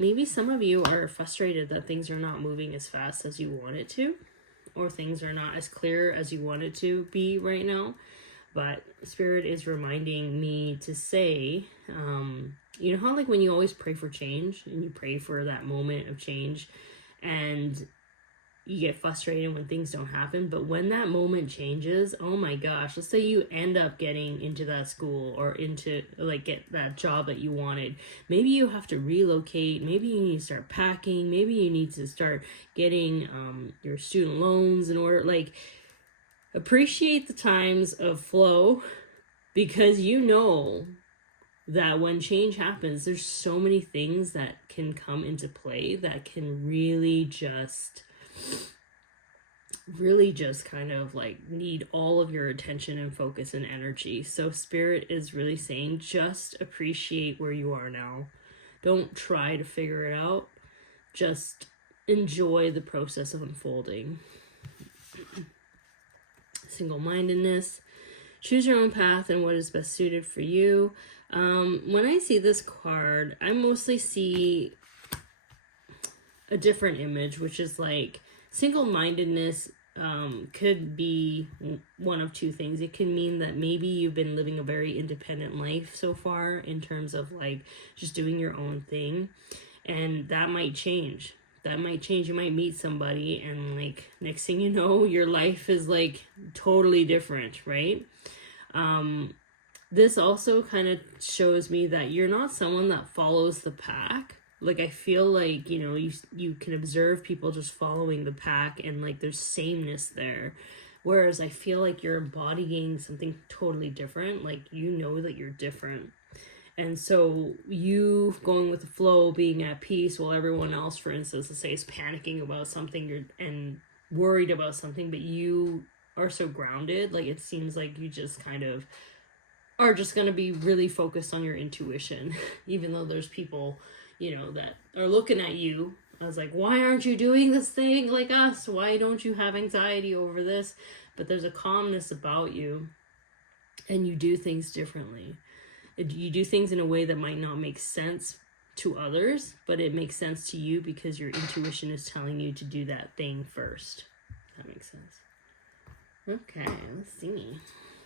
maybe some of you are frustrated that things are not moving as fast as you want it to, or things are not as clear as you want it to be right now. But Spirit is reminding me to say, you know how like when you always pray for change and you pray for that moment of change and you get frustrated when things don't happen, but when that moment changes, oh my gosh, let's say you end up getting into that school or into like get that job that you wanted. Maybe you have to relocate, maybe you need to start packing, maybe you need to start getting your student loans in order. Like, appreciate the times of flow, because you know that when change happens, there's so many things that can come into play that can really just kind of like need all of your attention and focus and energy. So Spirit is really saying, just appreciate where you are now. Don't try to figure it out. Just enjoy the process of unfolding. Single-mindedness. Choose your own path and what is best suited for you. When I see this card, I mostly see a different image, which is like single-mindedness could be one of two things. It can mean that maybe you've been living a very independent life so far in terms of like just doing your own thing, and that might change. You might meet somebody and like next thing you know, your life is like totally different, right? This also kind of shows me that you're not someone that follows the pack. Like, I feel like, you know, you can observe people just following the pack and like there's sameness there. Whereas I feel like you're embodying something totally different. Like, you know that you're different. And so you going with the flow, being at peace while everyone else, for instance, let's say is panicking about something and worried about something, but you are so grounded. Like, it seems like you just kind of are just going to be really focused on your intuition, even though there's people, you know, that are looking at you. I was like, why aren't you doing this thing like us? Why don't you have anxiety over this? But there's a calmness about you and you do things differently. You do things in a way that might not make sense to others, but it makes sense to you because your intuition is telling you to do that thing first. That makes sense. Okay, let's see.